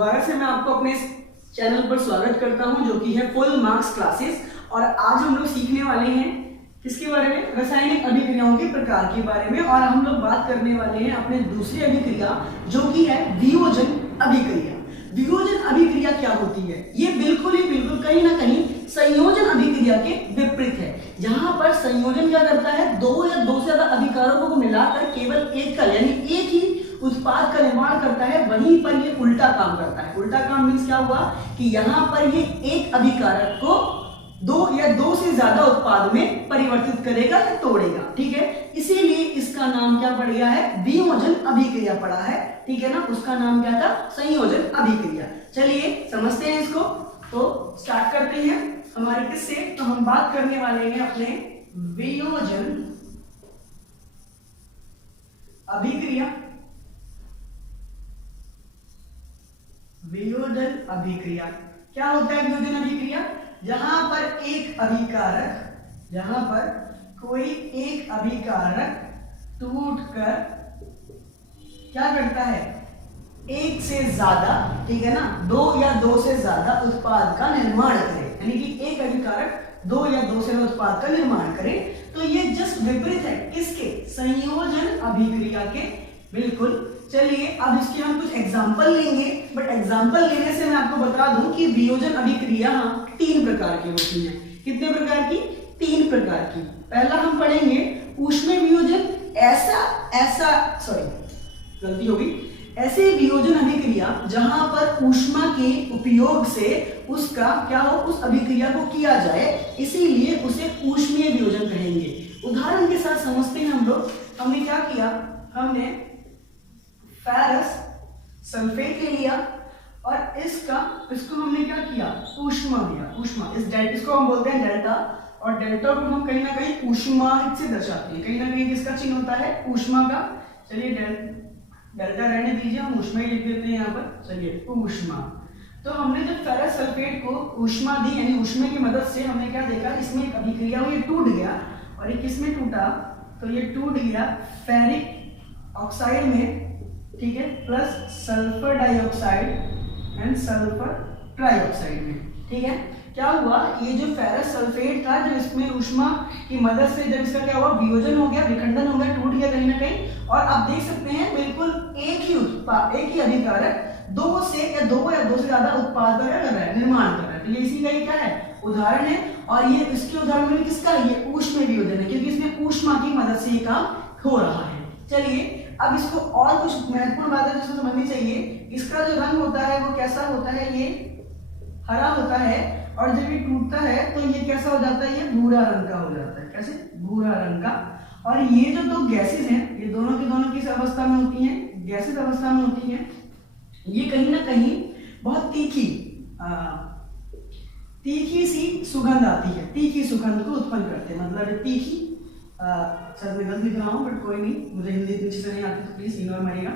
दोबारा से मैं आपको अपने चैनल पर स्वागत करता हूं जो कि है फुल मार्क्स क्लासेस। और आज हम लोग सीखने वाले हैं किसके बारे में, रासायनिक अभिक्रियाओं के प्रकार के बारे में। और हम लोग बात करने वाले हैं अपने दूसरी अभिक्रिया जो कि है वियोजन अभिक्रिया। वियोजन अभिक्रिया क्या होती है? ये बिल्कुल कहीं ना कहीं संयोजन अभिक्रिया के विपरीत है, जहां पर संयोजन क्या करता है, दो या दो से ज्यादा अभिकारकों को मिलाकर केवल एक का यानी एक ही उत्पाद का निर्माण करता है। वहीं पर ये उल्टा काम करता है। उल्टा काम मीन्स क्या हुआ कि यहाँ पर ये एक अभिकारक को दो या दो से ज्यादा उत्पाद में परिवर्तित करेगा या तोड़ेगा। ठीक है, इसीलिए इसका नाम क्या पड़ गया है, वियोजन अभिक्रिया पड़ा है। ठीक है ना, उसका नाम क्या था, संयोजन अभिक्रिया। चलिए समझते हैं इसको। तो स्टार्ट करते हैं हमारे किससे। तो हम बात करने वाले हैं अपने वियोजन अभिक्रिया। वियोजन अभिक्रिया क्या होता है? वियोजन अभिक्रिया जहां पर एक अभिकारक, जहां पर कोई एक अभिकारक टूटकर क्या करता है, एक से ज्यादा, ठीक है ना, दो या दो से ज्यादा उत्पाद का निर्माण करे। यानी कि एक अभिकारक दो या दो से ज्यादा उत्पाद का निर्माण करे। तो ये जस्ट विपरीत है किसके, संयोजन अभिक्रिया के। बिल्कुल। चलिए अब इसके हम कुछ एग्जांपल लेंगे, बट एग्जांपल लेने से मैं आपको बता दूं कि वियोजन अभिक्रिया तीन प्रकार की होती है। कितने प्रकार की? तीन प्रकार की। पहला हम पढ़ेंगे ऊष्मीय वियोजन। गलती होगी। ऐसे वियोजन अभिक्रिया जहां पर ऊष्मा के उपयोग से उसका क्या हो, उस अभिक्रिया को किया जाए, इसीलिए उसे ऊष्मीय वियोजन कहेंगे। उदाहरण के साथ समझते हैं हम लोग। हमने क्या किया, हमने फेरस सल्फेट ले लिया और इसको हमने क्या किया, ऊष्मा दिया। ऊष्मा इसको हम बोलते हैं डेल्टा, और डेल्टा को हम कहीं ना कहीं ऊष्मा से दर्शाते हैं। कहीं ना कहीं किसका चिन्ह होता है, ऊष्मा का। चलिए डेल्टा रहने दीजिए, हम ऊष्मा ही लिख देते हैं यहाँ पर। चलिए ऊष्मा। तो हमने जब फेरस सल्फेट को ऊष्मा दी, यानी ऊष्मा की मदद से हमने क्या देखा, इसमें एक अभिक्रिया हुई, टूट गया। और ये किसमें टूटा, तो ये टूट गया फेरिक ऑक्साइड में, ठीक है, plus sulphur dioxide and sulphur trioxide में। ठीक है, क्या हुआ, ये जो फेरस सल्फेट था, जब इसमें ऊष्मा की मदद से जब इसका क्या हुआ, वियोजन हो गया, विखंडन हो गया, टूट गया कहीं ना कहीं। और आप देख सकते हैं बिल्कुल एक ही अभिकारक दो या दो से ज्यादा उत्पाद का क्या कर रहा है, निर्माण कर रहा है। तो ये इसी का ही क्या है, उदाहरण है। और ये इसके उदाहरण में किसका, ये ऊष्मीय वियोजन है, क्योंकि इसमें ऊष्मा की मदद से ये काम हो रहा है। चलिए अब इसको और कुछ महत्वपूर्ण बातें जिसको समझनी चाहिए। इसका जो रंग होता है वो कैसा होता है, ये हरा होता है। और जब ये टूटता है तो ये कैसा हो जाता है, ये भूरा रंग का हो जाता है। कैसे, भूरा रंग का। और ये जो दो गैसेस हैं, ये दोनों की दोनों किस अवस्था में होती हैं, गैसेस अवस्था में होती हैं। ये कहीं ना कहीं बहुत तीखी सी सुगंध आती है, तीखी सुगंध को उत्पन्न करते हैं। मतलब तीखी, सर मैं गलत लिख रहा हूँ बट कोई नहीं, मुझे हिंदी इतनी अच्छे से नहीं आती तो प्लीज इग्नोर मारिएगा।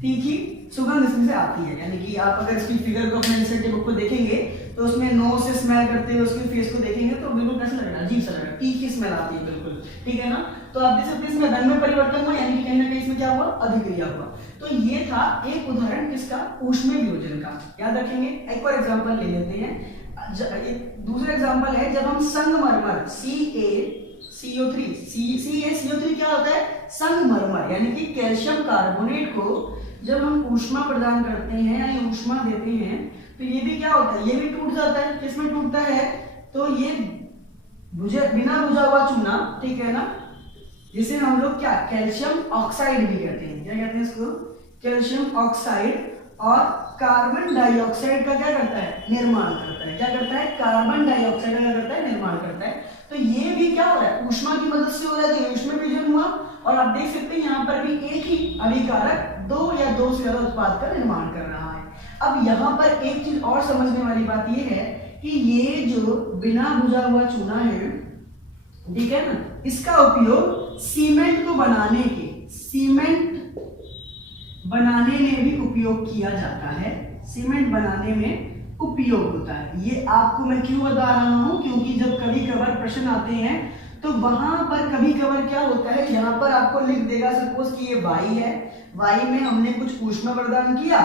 तीखी सुगंध इसमें से आती है। यानी कि आप अगर इसकी फिगर को अपने एनसीईआरटी बुक को देखेंगे तो उसमें नोज से स्मेल करते हुए उसके फेस को देखेंगे तो बिल्कुल कैसा लगेगा, अजीब सा लगेगा, तीखी स्मेल आती है बिल्कुल। ठीक है ना, तो आप देख सकते हैं इसमें रंग में परिवर्तन हुआ, यानी कि कहीं ना कहीं इसमें क्या हुआ, अभिक्रिया हुआ। तो ये था एक उदाहरण किसका, ऊष्मीय वियोजन का। याद रखेंगे। एक और एग्जाम्पल ले लेते हैं। एक दूसरा एग्जाम्पल है, जब हम संगमरमर CaCO3 क्या होता है, संगमरमर, यानी कि कैल्शियम कार्बोनेट को जब हम ऊष्मा प्रदान करते हैं यानी ऊष्मा देते हैं तो ये भी क्या होता है, ये भी टूट जाता है। किसमें टूटता है, तो ये बिना बुझा हुआ चूना, ठीक है ना, जिसे हम लोग क्या, कैल्शियम ऑक्साइड भी कहते हैं। क्या कहते हैं इसको, कैल्शियम ऑक्साइड। और कार्बन डाइऑक्साइड का क्या करता है, निर्माण करता है। क्या करता है, कार्बन डाइऑक्साइड का क्या करता है, निर्माण करता है। तो ये भी क्या हो रहा है, ऊष्मा की मदद से हो रहा है, तो ऊष्मीय वियोजन हुआ। और आप देख सकते हैं यहाँ पर भी एक ही अभिकारक दो या दो से ज्यादा उत्पाद का निर्माण कर रहा है। अब यहाँ पर एक चीज और समझने वाली बात ये है कि ये जो बिना बुझा हुआ चूना है, ठीक है ना, इसका उपयोग सीमेंट में भी उपयोग किया जाता है। सीमेंट बनाने में उपयोग होता है। ये आपको मैं क्यों बता रहा हूं, क्योंकि जब कभी कभार प्रश्न आते हैं तो वहां पर कभी कभार क्या होता है, यहाँ पर आपको लिख देगा सपोज कि ये वाई है, वाई में हमने कुछ ऊष्मा प्रदान किया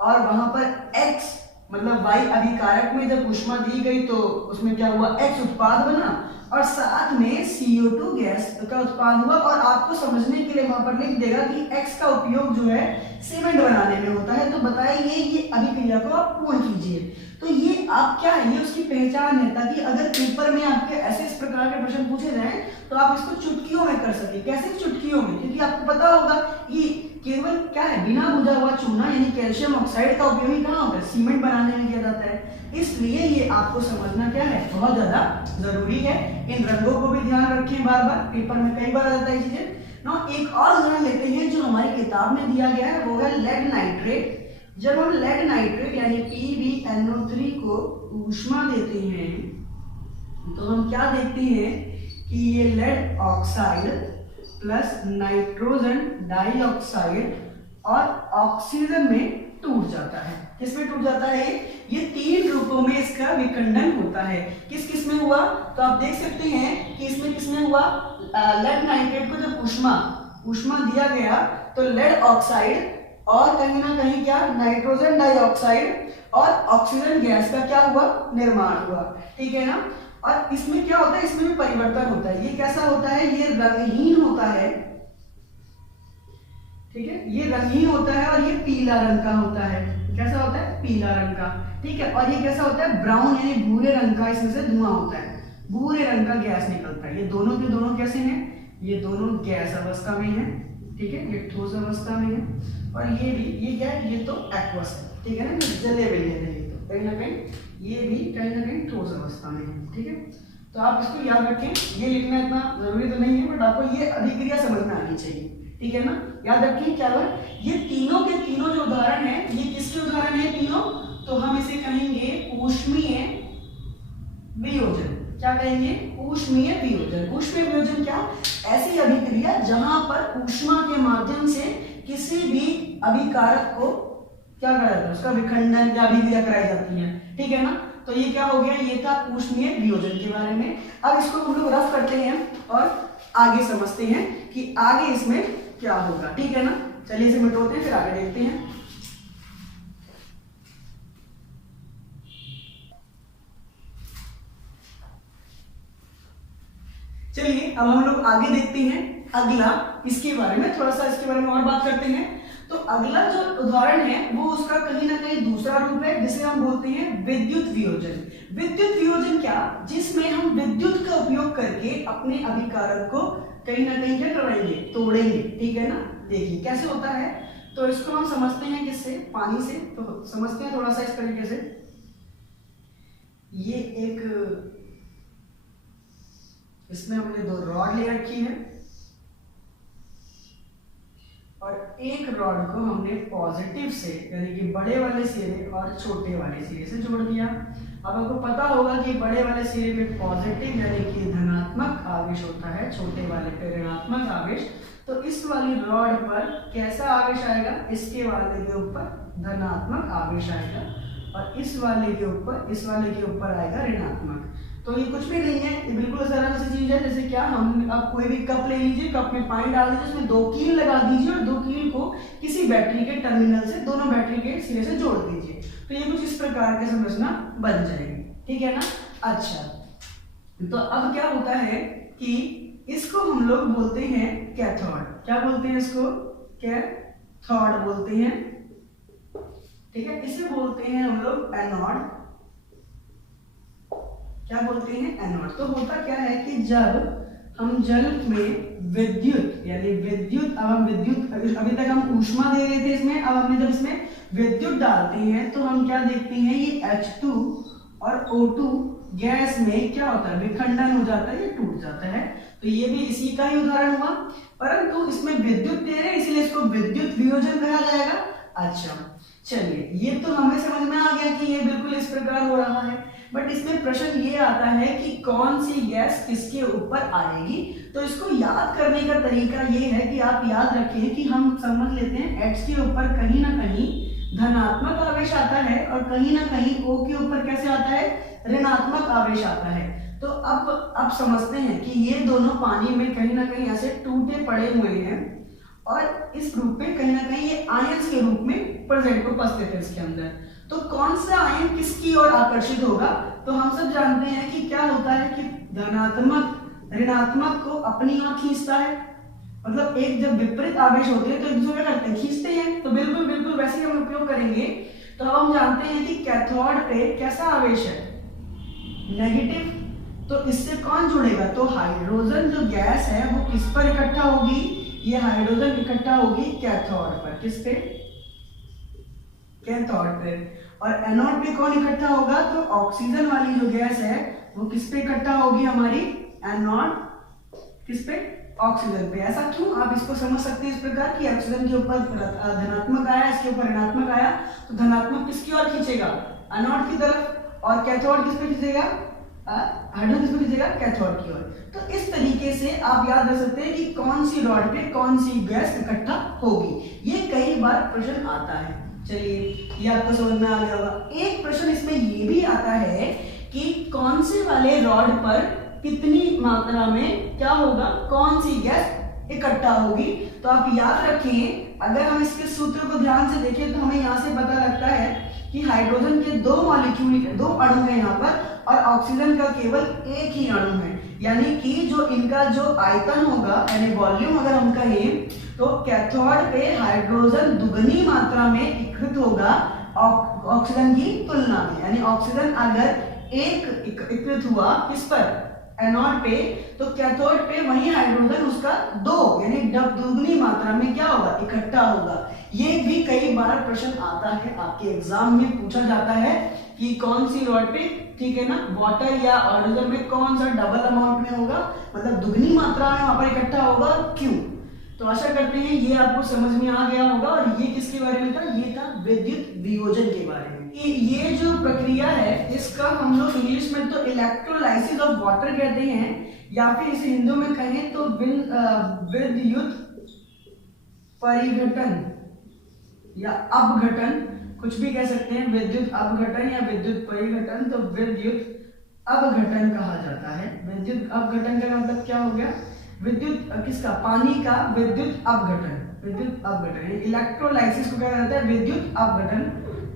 और वहां पर x मतलब y अभिकारक में जब ऊष्मा दी गई तो उसमें क्या हुआ, x उत्पाद बना और साथ में CO2 गैस का उत्पाद हुआ। और आपको समझने के लिए वहां पर लिख देगा कि x का उपयोग जो है सीमेंट बनाने में होता है। तो बताइए ये अभिक्रिया को आप पूर्ण कीजिए। तो ये आप क्या है, ये उसकी पहचान है, ताकि अगर पेपर में आपके ऐसे इस प्रकार के प्रश्न पूछे जाएं तो आप इसको चुटकियों में कर सके। कैसे चुटकियों में, क्योंकि आपको पता होगा कि केवल क्या है, बिना बुझा हुआ चूना यानी कैल्शियम ऑक्साइड का उपयोग ही कहाँ होता है, सीमेंट बनाने में किया जाता है। इसलिए ये आपको समझना क्या है, बहुत ज्यादा जरूरी है। इन रंगों को भी ध्यान रखें, बार बार पेपर में कई बार आ जाता है चीजें। ना एक और उदाहरण लेते हैं जो हमारी किताब में दिया गया है, वो है लेड नाइट्रेट। जब हम लेड नाइट्रेट यानी PbNO3 को ऊष्मा देते हैं तो हम क्या देखते हैं कि ये lead oxide plus nitrogen dioxide और ऑक्सीजन में टूट जाता है। किसमें टूट जाता है, ये 3 रूपों में इसका विखंडन होता है। किस किस में हुआ, तो आप देख सकते हैं कि इसमें किसमें हुआ, लेड नाइट्रेट को जब ऊष्मा दिया गया तो लेड ऑक्साइड और कहीं ना कहीं क्या, नाइट्रोजन डाइऑक्साइड और ऑक्सीजन गैस का क्या हुआ, निर्माण हुआ। ठीक है ना। और इसमें क्या होता है, इसमें भी परिवर्तन होता है। ये कैसा होता है, ये रंगहीन होता है। ठीक है, ये रंगहीन होता है और ये पीला रंग का होता है। कैसा होता है, पीला रंग का। ठीक है, और ये कैसा होता है, ब्राउन यानी भूरे रंग का, इसमें से धुआं होता है, भूरे रंग का गैस निकलता है। ये दोनों के दोनों कैसे हैं, ये दोनों गैस अवस्था में है। ठीक है, ये ठोस अवस्था में है और ये भी, ये क्या है, ये तो एक्वस है। ठीक है ना, जले हुए है, ये तो कहीं ना कहीं ये भी कहीं ना कहीं ठोस अवस्था में है। ठीक है, तो आप इसको याद रखें। ये लिखना इतना जरूरी तो नहीं है, बट आपको ये अभिक्रिया समझना आनी चाहिए। ठीक है ना, याद रखिए क्या हुआ, ये तीनों के तीनों जो उदाहरण है, ये किसके उदाहरण है तीनों, तो हम इसे कहेंगे ऊष्मीय वियोजन। क्या कहेंगे, ऊष्मीय वियोजन। ऊष्मीय वियोजन क्या, ऐसी अभिक्रिया जहां पर ऊष्मा के माध्यम से किसी भी अभिकारक को क्या करा जाता है, उसका विखंडन या अभिक्रिया कराई जाती है। ठीक है ना, तो ये क्या हो गया, ये था ऊष्मीय वियोजन के बारे में। अब इसको हम लोग रफ करते हैं और आगे समझते हैं कि आगे इसमें क्या होगा। ठीक है ना, चलिए इसे मिटाते हैं, फिर आगे देखते हैं। चलिए अब हम लोग आगे देखते हैं अगला, इसके बारे में थोड़ा सा, इसके बारे में और बात करते हैं। तो अगला जो उदाहरण है वो उसका कहीं ना कहीं दूसरा रूप है, जिसे हम बोलते हैं विद्युत वियोजन। विद्युत वियोजन क्या, जिसमें हम विद्युत का उपयोग करके अपने अभिकारक को कहीं ना कहीं क्या करवाएंगे, तोड़ेंगे। ठीक है ना, देखिए कैसे होता है। तो इसको हम समझते हैं किससे, पानी से। तो समझते हैं थोड़ा सा इस तरीके से। ये एक, इसमें हमने 2 रॉड ले रखी है और एक रॉड को हमने पॉजिटिव से यानी कि बड़े वाले सिरे और छोटे वाले सिरे से जोड़ दिया। अब आपको पता होगा कि बड़े वाले सिरे पे पॉजिटिव यानी कि धनात्मक आवेश होता है, छोटे वाले पे ऋणात्मक आवेश। तो इस वाली रॉड पर कैसा आवेश आएगा, इसके वाले के ऊपर धनात्मक आवेश आएगा और इस वाले के ऊपर आएगा ऋणात्मक। तो ये कुछ भी नहीं है, ये बिल्कुल सरल सी चीज है। जैसे क्या, हम आप कोई भी कप ले लीजिए, कप में पानी डाल दीजिए, उसमें 2 कील लगा दीजिए और 2 कील को किसी बैटरी के टर्मिनल से, दोनों बैटरी के सिरे से जोड़ दीजिए। तो ये कुछ इस प्रकार की संरचना बन जाएगी। ठीक है ना। अच्छा, तो अब क्या होता है कि इसको हम लोग बोलते हैं कैथोड। क्या बोलते हैं इसको, कैथोड बोलते हैं। ठीक है, इसे बोलते हैं हम लोग एनोड। क्या बोलते हैं, एनोड। तो होता क्या है कि जब हम जल में विद्युत यानी विद्युत, अब हम विद्युत, अभी तक हम ऊष्मा दे रहे थे इसमें, अब हमने जब इसमें विद्युत डालते हैं तो हम क्या देखते हैं, ये H2 और O2 गैस में क्या होता है, विखंडन हो जाता है, ये टूट जाता है। तो ये भी इसी का ही उदाहरण हुआ, परंतु इसमें विद्युत दे रहे हैं इसलिए इसको विद्युत वियोजन कहा जाएगा। अच्छा चलिए, ये तो हमें समझ में आ गया कि ये बिल्कुल इस प्रकार हो रहा है। बट इसमें प्रश्न ये आता है कि कौन सी गैस किसके ऊपर आएगी। तो इसको याद करने का तरीका ये है कि आप याद रखें कि हम समझ लेते हैं H के ऊपर कहीं ना कहीं धनात्मक आवेश आता है और कहीं ना कहीं O के ऊपर कैसे आता है, ऋणात्मक आवेश आता है। तो अब समझते हैं कि ये दोनों पानी में कहीं ना कहीं ऐसे टूटे पड़े हुए हैं और इस ग्रुप में कहीं ना कहीं ये आयंस के रूप में प्रेजेंट को उपस्थित है इसके अंदर। तो कौन सा आयन किसकी ओर आकर्षित होगा? तो हम सब जानते हैं कि क्या होता है कि धनात्मक ऋणात्मक को अपनी ओर खींचता है। मतलब एक जब विपरीत आवेश होते हैं तो एक दूसरे क्या करते हैं, खींचते हैं। तो बिल्कुल बिल्कुल वैसे ही हम उपयोग करेंगे। तो अब हम जानते हैं कि कैथोड पे कैसा आवेश है, नेगेटिव। तो इससे कौन जुड़ेगा? तो हाइड्रोजन जो गैस है वो किस पर इकट्ठा होगी? ये हाइड्रोजन इकट्ठा होगी कैथोड पर। किस पे? कैथोड पे। और एनोड पे कौन इकट्ठा होगा? तो ऑक्सीजन वाली जो गैस है वो किस पे इकट्ठा होगी हमारी? एनोड किस पे? ऑक्सीजन पे। ऐसा क्यों? आप इसको समझ सकते हैं इस प्रकार कि ऑक्सीजन के ऊपर धनात्मक आया, इसके ऊपर ऋणात्मक आया, तो धनात्मक किसकी ओर खींचेगा? एनोड की तरफ। और कैथोड किस पे खींचेगा? हाइड्रोजन किस पे खींचेगा? कैथोड की ओर। तो इस तरीके से आप याद रख सकते हैं कि कौन सी रॉड पे कौन सी गैस इकट्ठा होगी। ये कई बार प्रश्न आता है। चलिए ये आपको समझ में आ गया होगा। एक प्रश्न इसमें ये भी आता है कि कौन से वाले रॉड पर कितनी मात्रा में क्या होगा, कौन सी गैस इकट्ठा होगी। तो आप याद रखें, अगर हम इसके सूत्र को ध्यान से देखें तो हमें यहाँ से पता लगता है कि हाइड्रोजन के दो मॉलिक्यूल, दो अणु हैं यहाँ पर, और ऑक्सीजन का केवल एक ही अणु है। यानी कि जो इनका जो आयतन होगा यानी वॉल्यूम अगर हम कहें तो कैथोड पे हाइड्रोजन दुगनी मात्रा में एकत्रित होगा ऑक्सीजन की तुलना में। यानी ऑक्सीजन अगर एक एकत्रित हुआ किस पर? एनोड पे, तो कैथोड पे वही हाइड्रोजन उसका दो यानी दुगनी मात्रा में क्या होगा? इकट्ठा होगा। ये भी कई बार प्रश्न आता है आपके एग्जाम में, पूछा जाता है कि कौन सी रॉड पे, ठीक है ना, वाटर या हाइड्रोजन में कौन सा डबल अमाउंट में होगा, मतलब दुगनी मात्रा में वहां पर इकट्ठा होगा, क्यों? तो आशा करते हैं ये आपको समझ में आ गया होगा। और ये किसके बारे में था? ये था विद्युत वियोजन के बारे में। ये जो प्रक्रिया है इसका हम लोग इंग्लिश में तो इलेक्ट्रोलाइसिस ऑफ वाटर कहते हैं, या फिर इसे हिंदी में कहें तो विद्युत परिघटन या अपघटन, कुछ भी कह सकते हैं, विद्युत अपघटन या विद्युत परिघटन। तो विद्युत अपघटन कहा जाता है। विद्युत अपघटन का मतलब क्या हो गया? विद्युत किसका? पानी का विद्युत अपघटन। विद्युत अपघटन इलेक्ट्रोलाइसिस को क्या कहते हैं? विद्युत अपघटन,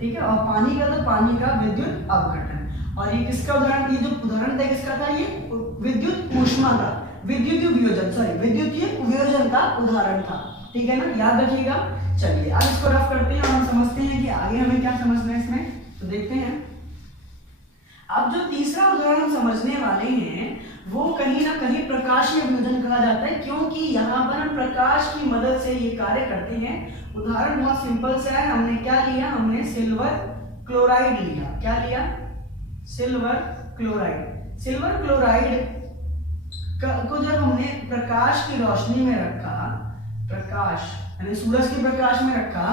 ठीक है। और पानी का तो पानी का विद्युत अपघटन। और ये किसका उदाहरण? ये जो उदाहरण था किसका था? ये विद्युत ऊष्मा का, विद्युतीय वियोजन, सॉरी विद्युतीय वियोजन का उदाहरण था, ठीक है ना, याद रखिएगा। चलिए अब इसको रफ करते हैं और हम समझते हैं कि आगे हमें क्या समझना है इसमें। तो देखते हैं अब जो तीसरा उदाहरण हम समझने वाले हैं वो कहीं ना कहीं प्रकाशीय वियोजन कहा जाता है, क्योंकि यहाँ पर हम प्रकाश की मदद से ये कार्य करते हैं। उदाहरण बहुत सिंपल सा है। हमने क्या लिया? हमने सिल्वर क्लोराइड लिया। क्या लिया? Silver chloride. सिल्वर क्लोराइड को जब हमने प्रकाश की रोशनी में रखा, प्रकाश यानी सूरज के प्रकाश में रखा,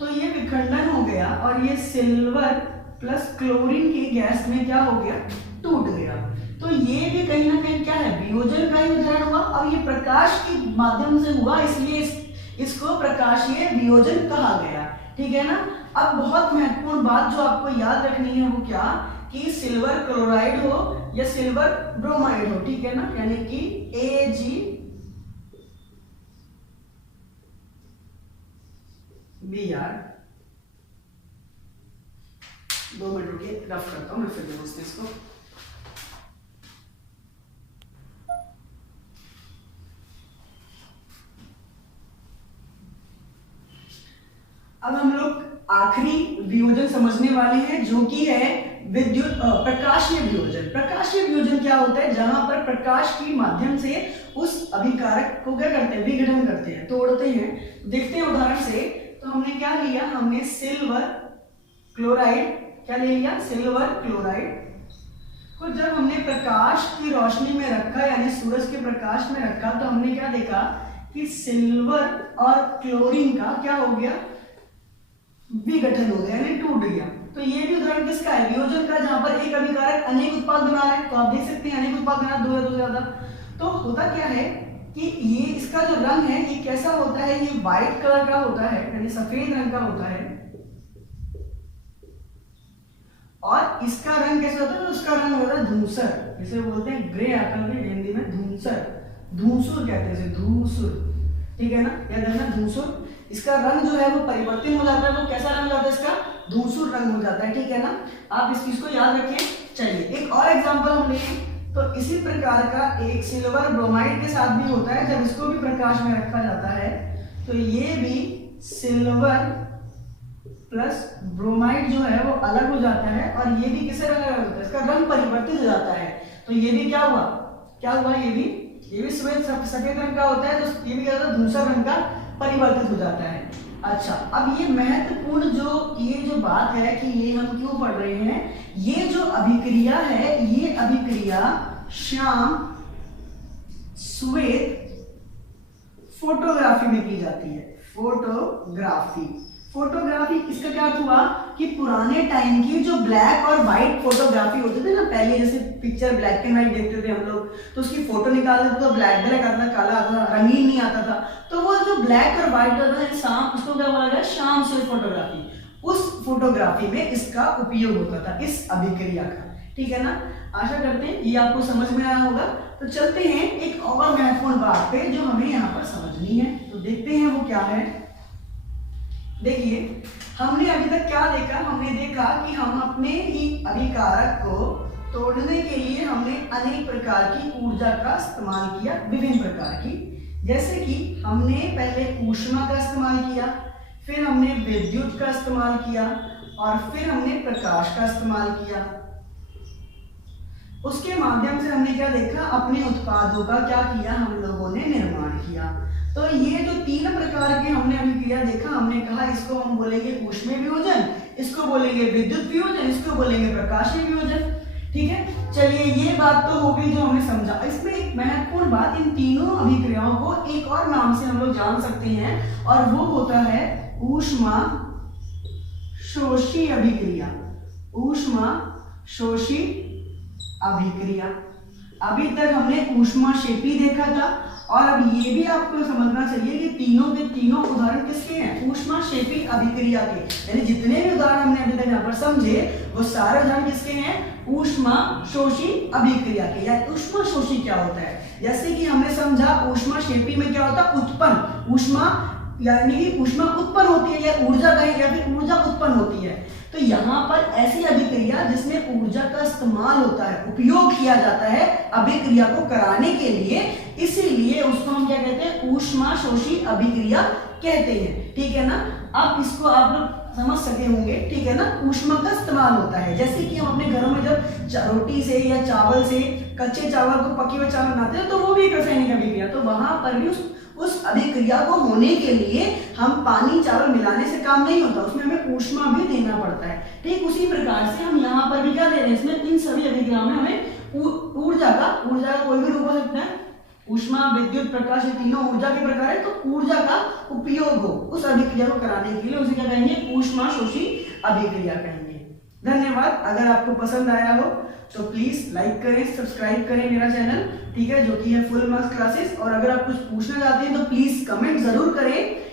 तो ये विखंडन हो गया और ये सिल्वर प्लस क्लोरीन की गैस में क्या हो गया? टूट गया। तो ये भी कहीं ना कहीं क्या है? वियोजन का ही उदाहरण हुआ। और ये प्रकाश के माध्यम से हुआ, इसलिए इसको प्रकाशीय वियोजन कहा गया, ठीक है ना। अब बहुत महत्वपूर्ण बात जो आपको याद रखनी है वो क्या, कि सिल्वर क्लोराइड हो या सिल्वर ब्रोमाइड हो, ठीक है ना, यानी कि AgBr। 2 मिनट रुकिए, रफ करता हूं मैं फिर समझते इसको। अब हम लोग आखिरी वियोजन समझने वाले हैं जो कि है विद्युत प्रकाशीय वियोजन। प्रकाशीय वियोजन क्या होता है? जहां पर प्रकाश के माध्यम से उस अभिकारक को क्या करते हैं? विघटन करते हैं, तोड़ते हैं। देखते हैं उदाहरण से। तो हमने क्या लिया? हमने सिल्वर क्लोराइड, क्या ले लिया? सिल्वर क्लोराइड को जब हमने प्रकाश की रोशनी में रखा यानी सूरज के प्रकाश में रखा, तो हमने क्या देखा कि सिल्वर और क्लोरीन का क्या हो गया? विघटन हो गया यानी टूट गया। तो ये भी उदाहरण किसका है? वियोजन का, जहां पर एक अभिकारक अनेक उत्पाद बना रहा है। तो आप देख सकते हैं अनेक उत्पाद बना, 2 या 2 से ज्यादा। तो होता क्या है कि ये इसका जो रंग है ये कैसा होता है? ये व्हाइट कलर का होता है यानी सफेद रंग का होता है। और इसका रंग कैसा होता है? तो उसका रंग होता है धूसर, जिसे बोलते हैं ग्रे आकर के हिंदी में धूसर, धूसुर कहते हैं इसे, धूसुर, ठीक है ना, याद रखना धूसर। इसका रंग जो है वो परिवर्तित हो जाता है, वो कैसा रंग हो जाता है इसका, धूसर रंग हो जाता है, ठीक है ना, आप इस चीज को याद रखें। चलिए एक और एग्जांपल हम लें, तो इसी प्रकार का एक सिल्वर ब्रोमाइड के साथ भी होता है, जब इसको भी प्रकाश में रखा जाता है तो ये भी सिल्वर प्लस ब्रोमाइड जो है वो अलग हो जाता है, और ये भी किससे अलग होता है, इसका रंग परिवर्तित हो जाता है। तो ये भी क्या हुआ, ये भी सफेद रंग का होता है, तो ये भी क्या होता है, धूसर रंग का परिवर्तित हो जाता है। अच्छा, अब ये महत्वपूर्ण जो बात है कि ये हम क्यों पढ़ रहे हैं, ये जो अभिक्रिया है, ये अभिक्रिया श्याम श्वेत फोटोग्राफी में की जाती है। फोटोग्राफी इसका क्या अर्थ हुआ कि पुराने टाइम की जो ब्लैक और व्हाइट फोटोग्राफी होती थी ना, पहले जैसे पिक्चर ब्लैक एंड व्हाइट देखते थे हम लोग, तो उसकी फोटो निकालते थे तो ब्लैक आता था, काला आता था, रंगीन नहीं आता था, तो वो जो ब्लैक और व्हाइट होता था शाम, उसको क्या बोला गया, श्याम श्वेत फोटोग्राफी। उस फोटोग्राफी में इसका उपयोग होता था, इस अभिक्रिया का, ठीक है ना। आशा करते हैं ये आपको समझ में आया होगा। तो चलते हैं एक और महत्वपूर्ण बात पे जो हमें यहाँ पर समझनी है, तो देखते हैं वो क्या है। देखिए हमने अभी तक क्या देखा, हमने देखा कि हम अपने ही अभिकारक को तोड़ने के लिए हमने अनेक प्रकार की ऊर्जा का इस्तेमाल किया, विभिन्न प्रकार की, जैसे कि हमने पहले ऊष्मा का इस्तेमाल किया, फिर हमने विद्युत का इस्तेमाल किया, और फिर हमने प्रकाश का इस्तेमाल किया। उसके माध्यम से हमने क्या देखा, अपने उत्पादों का क्या किया, हम लोगों ने निर्माण किया। तो ये जो तीन प्रकार के हमने अभिक्रिया देखा, हमने कहा इसको हम बोलेंगे ऊष्मीय वियोजन, इसको बोलेंगे विद्युत वियोजन, इसको बोलेंगे प्रकाशीय वियोजन, ठीक है। चलिए ये बात तो हो गई जो हमने समझा। इसमें एक महत्वपूर्ण बात, इन तीनों अभिक्रियाओं को एक और नाम से हम लोग जान सकते हैं, और वो होता है ऊष्मा शोषी अभिक्रिया। ऊष्मा शोषी अभिक्रिया। अभी तक हमने ऊष्माक्षेपी देखा था, और अब ये भी आपको समझना चाहिए कि तीनों के तीनों उदाहरण किसके हैं, ऊष्माक्षेपी अभिक्रिया के। यानी जितने भी उदाहरण हमने अभी तक यहाँ पर समझे वो सारे उदाहरण किसके हैं, ऊष्माशोषी अभिक्रिया के। या ऊष्माशोषी क्या होता है, जैसे कि हमने समझा ऊष्माक्षेपी में क्या होता है, उत्पन्न ऊष्मा, यानी कि ऊष्मा उत्पन्न होती है, या ऊर्जा कहें, या फिर ऊर्जा उत्पन्न होती है। तो यहाँ पर ऐसी अभिक्रिया जिसमें ऊर्जा का इस्तेमाल होता है, उपयोग किया जाता है अभिक्रिया को कराने के लिए, इसीलिए उसको हम क्या कहते हैं, ऊष्माशोषी अभिक्रिया कहते हैं, ठीक है ना। अब इसको आप लोग समझ सके होंगे, ठीक है ना। ऊष्मा का इस्तेमाल होता है, जैसे कि हम अपने घरों में जब रोटी से या चावल से, कच्चे चावल को पके हुए चावल बनाते हैं, तो वो भी एक रासायनिक अभिक्रिया, तो वहां पर भी उस अभिक्रिया को होने के लिए हम पानी चावल मिलाने से काम नहीं होता, उसमें हमें ऊष्मा भी देना पड़ता है। ठीक उसी प्रकार से हम यहाँ पर भी क्या दे रहे हैं, इसमें इन सभी अभिक्रियाओं में हमें ऊर्जा का कोई भी रूप हो सकता है, ऊष्मा, विद्युत, प्रकाश, ये तीनों ऊर्जा के प्रकार है, तो ऊर्जा का उपयोग हो उस अभिक्रिया को कराने के लिए, उसे क्या कहेंगे, ऊष्माशोषी अभिक्रिया कहेंगे। धन्यवाद। अगर आपको पसंद आया हो तो प्लीज लाइक करें, सब्सक्राइब करें मेरा चैनल, ठीक है, जो कि है फुल मार्क्स क्लासेस। और अगर आप कुछ पूछना चाहते हैं तो प्लीज कमेंट जरूर करें।